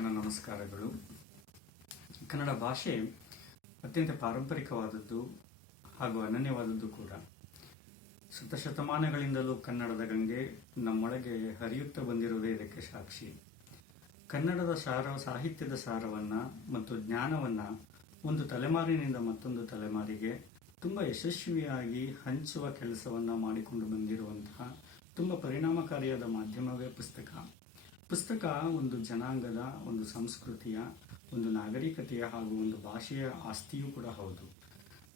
ನನ್ನ ನಮಸ್ಕಾರಗಳು. ಕನ್ನಡ ಭಾಷೆ ಅತ್ಯಂತ ಪಾರಂಪರಿಕವಾದದ್ದು ಹಾಗೂ ಅನನ್ಯವಾದದ್ದು ಕೂಡ. ಶತಶತಮಾನಗಳಿಂದಲೂ ಕನ್ನಡದ ಗಂಗೆ ನಮ್ಮೊಳಗೆ ಹರಿಯುತ್ತಾ ಬಂದಿರುವುದೇ ಇದಕ್ಕೆ ಸಾಕ್ಷಿ. ಕನ್ನಡದ ಸಾರ, ಸಾಹಿತ್ಯದ ಸಾರವನ್ನ ಮತ್ತು ಜ್ಞಾನವನ್ನ ಒಂದು ತಲೆಮಾರಿನಿಂದ ಮತ್ತೊಂದು ತಲೆಮಾರಿಗೆ ತುಂಬ ಯಶಸ್ವಿಯಾಗಿ ಹಂಚುವ ಕೆಲಸವನ್ನ ಮಾಡಿಕೊಂಡು ಬಂದಿರುವಂತಹ ತುಂಬ ಪರಿಣಾಮಕಾರಿಯಾದ ಮಾಧ್ಯಮವೇ ಪುಸ್ತಕ. ಪುಸ್ತಕ ಒಂದು ಜನಾಂಗದ ಒಂದು ಸಂಸ್ಕೃತಿಯ, ಒಂದು ನಾಗರಿಕತೆಯ ಹಾಗೂ ಒಂದು ಭಾಷೆಯ ಆಸ್ತಿಯೂ ಕೂಡ ಹೌದು.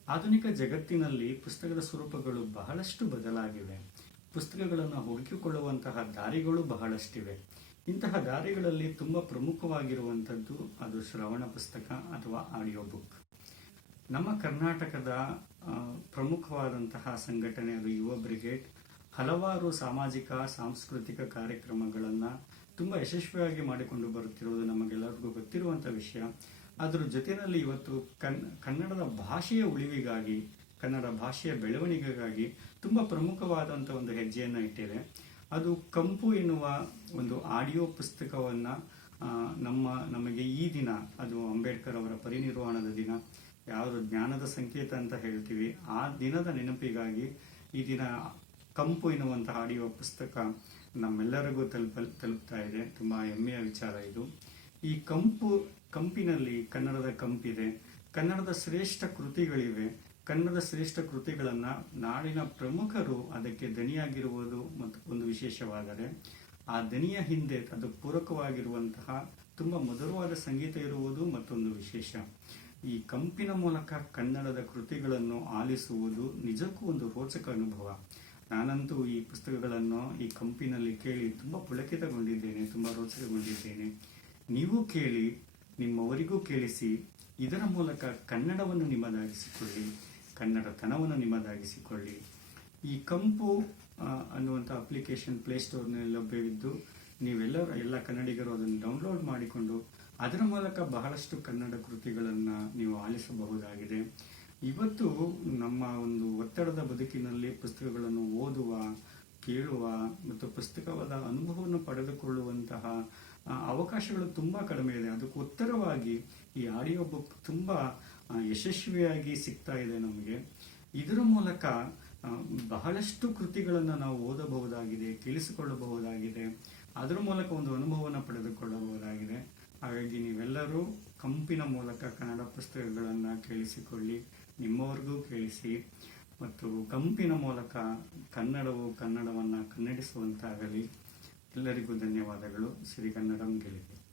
ಆಧುನಿಕ ಜಗತ್ತಿನಲ್ಲಿ ಪುಸ್ತಕದ ಸ್ವರೂಪಗಳು ಬಹಳಷ್ಟು ಬದಲಾಗಿವೆ. ಪುಸ್ತಕಗಳನ್ನು ಹುಡುಕಿಕೊಳ್ಳುವಂತಹ ದಾರಿಗಳು ಬಹಳಷ್ಟಿವೆ. ಇಂತಹ ದಾರಿಗಳಲ್ಲಿ ತುಂಬ ಪ್ರಮುಖವಾಗಿರುವಂಥದ್ದು ಅದು ಶ್ರವಣ ಪುಸ್ತಕ ಅಥವಾ ಆಡಿಯೋ ಬುಕ್. ನಮ್ಮ ಕರ್ನಾಟಕದ ಪ್ರಮುಖವಾದಂತಹ ಸಂಘಟನೆ ಅದು ಯುವ ಬ್ರಿಗೇಡ್. ಹಲವಾರು ಸಾಮಾಜಿಕ, ಸಾಂಸ್ಕೃತಿಕ ಕಾರ್ಯಕ್ರಮಗಳನ್ನು ತುಂಬ ಯಶಸ್ವಿಯಾಗಿ ಮಾಡಿಕೊಂಡು ಬರುತ್ತಿರುವುದು ನಮಗೆಲ್ಲರಿಗೂ ಗೊತ್ತಿರುವಂಥ ವಿಷಯ. ಅದರ ಜೊತೆಯಲ್ಲಿ ಇವತ್ತು ಕನ್, ಕನ್ನಡದ ಭಾಷೆಯ ಉಳಿವಿಗಾಗಿ, ಕನ್ನಡ ಭಾಷೆಯ ಬೆಳವಣಿಗೆಗಾಗಿ ತುಂಬ ಪ್ರಮುಖವಾದಂಥ ಒಂದು ಹೆಜ್ಜೆಯನ್ನು ಇಟ್ಟಿದೆ. ಅದು ಕಂಪು ಎನ್ನುವ ಒಂದು ಆಡಿಯೋ ಪುಸ್ತಕವನ್ನು ನಮ್ಮ, ನಮಗೆ ಈ ದಿನ, ಅದು ಅಂಬೇಡ್ಕರ್ ಅವರ ಪರಿನಿರ್ವಾಣದ ದಿನ, ಯಾವುದು ಜ್ಞಾನದ ಸಂಕೇತ ಅಂತ ಹೇಳ್ತೀವಿ, ಆ ದಿನದ ನೆನಪಿಗಾಗಿ ಈ ದಿನ ಕಂಪು ಎನ್ನುವಂತಹ ಆಡಿಯೋ ಪುಸ್ತಕ ನಮ್ಮೆಲ್ಲರಿಗೂ ತಲುಪ, ತಲುಪ್ತಾ ಇದೆ. ತುಂಬ ಹೆಮ್ಮೆಯ ವಿಚಾರ ಇದು. ಈ ಕಂಪು, ಕಂಪಿನಲ್ಲಿ ಕನ್ನಡದ ಕಂಪಿದೆ. ಕನ್ನಡದ ಶ್ರೇಷ್ಠ ಕೃತಿಗಳಿವೆ. ಕನ್ನಡದ ಶ್ರೇಷ್ಠ ಕೃತಿಗಳನ್ನು ನಾಡಿನ ಪ್ರಮುಖರು ಅದಕ್ಕೆ ದನಿಯಾಗಿರುವುದು ಮತ್ತು ಒಂದು ವಿಶೇಷವಾದರೆ, ಆ ದನಿಯ ಹಿಂದೆ ಅದು ಪೂರಕವಾಗಿರುವಂತಹ ತುಂಬ ಮಧುರವಾದ ಸಂಗೀತ ಇರುವುದು ಮತ್ತೊಂದು ವಿಶೇಷ. ಈ ಕಂಪಿನ ಮೂಲಕ ಕನ್ನಡದ ಕೃತಿಗಳನ್ನು ಆಲಿಸುವುದು ನಿಜಕ್ಕೂ ಒಂದು ರೋಚಕ ಅನುಭವ. ನಾನಂತೂ ಈ ಪುಸ್ತಕಗಳನ್ನು ಈ ಕಂಪಿನಲ್ಲಿ ಕೇಳಿ ತುಂಬ ಪುಳಕಿತಗೊಂಡಿದ್ದೇನೆ, ತುಂಬ ರೋಚಕಗೊಂಡಿದ್ದೇನೆ. ನೀವು ಕೇಳಿ, ನಿಮ್ಮವರಿಗೂ ಕೇಳಿಸಿ, ಇದರ ಮೂಲಕ ಕನ್ನಡವನ್ನು ನಿಮ್ಮದಾಗಿಸಿಕೊಳ್ಳಿ, ಕನ್ನಡತನವನ್ನು ನಿಮ್ಮದಾಗಿಸಿಕೊಳ್ಳಿ. ಈ ಕಂಪು ಅನ್ನುವಂಥ ಅಪ್ಲಿಕೇಶನ್ ಪ್ಲೇಸ್ಟೋರ್ನಲ್ಲಿ ಲಭ್ಯವಿದ್ದು ನೀವೆಲ್ಲರೂ ಎಲ್ಲ ಕನ್ನಡಿಗರು ಅದನ್ನು ಡೌನ್ಲೋಡ್ ಮಾಡಿಕೊಂಡು, ಅದರ ಮೂಲಕ ಬಹಳಷ್ಟು ಕನ್ನಡ ಕೃತಿಗಳನ್ನು ನೀವು ಆಲಿಸಬಹುದಾಗಿದೆ. ಇವತ್ತು ನಮ್ಮ ಒಂದು ಒತ್ತಡದ ಬದುಕಿನಲ್ಲಿ ಪುಸ್ತಕಗಳನ್ನು ಓದುವ, ಕೇಳುವ ಮತ್ತು ಪುಸ್ತಕವಾದ ಅನುಭವವನ್ನು ಪಡೆದುಕೊಳ್ಳುವಂತಹ ಅವಕಾಶಗಳು ತುಂಬ ಕಡಿಮೆ ಇದೆ. ಅದಕ್ಕೆ ಉತ್ತರವಾಗಿ ಈ ಆಡಿಯೋ ಬುಕ್ ತುಂಬ ಯಶಸ್ವಿಯಾಗಿ ಸಿಗ್ತಾ ಇದೆ ನಮಗೆ. ಇದರ ಮೂಲಕ ಬಹಳಷ್ಟು ಕೃತಿಗಳನ್ನು ನಾವು ಓದಬಹುದಾಗಿದೆ, ಕೇಳಿಸಿಕೊಳ್ಳಬಹುದಾಗಿದೆ. ಅದರ ಮೂಲಕ ಒಂದು ಅನುಭವವನ್ನು ಪಡೆದುಕೊಳ್ಳಬಹುದಾಗಿದೆ. ಹಾಗಾಗಿ ನೀವೆಲ್ಲರೂ ಕಂಪಿನ ಮೂಲಕ ಕನ್ನಡ ಪುಸ್ತಕಗಳನ್ನು ಕೇಳಿಸಿಕೊಳ್ಳಿ, ನಿಮ್ಮವರೆಗೂ ಕೇಳಿಸಿ. ಮತ್ತು ಕಂಪಿನ ಮೂಲಕ ಕನ್ನಡವು ಕನ್ನಡವನ್ನು ಕನ್ನಡಿಸುವಂತಾಗಲಿ. ಎಲ್ಲರಿಗೂ ಧನ್ಯವಾದಗಳು. ಶ್ರೀ ಕನ್ನಡಂ ಗೆಳಿಗೆ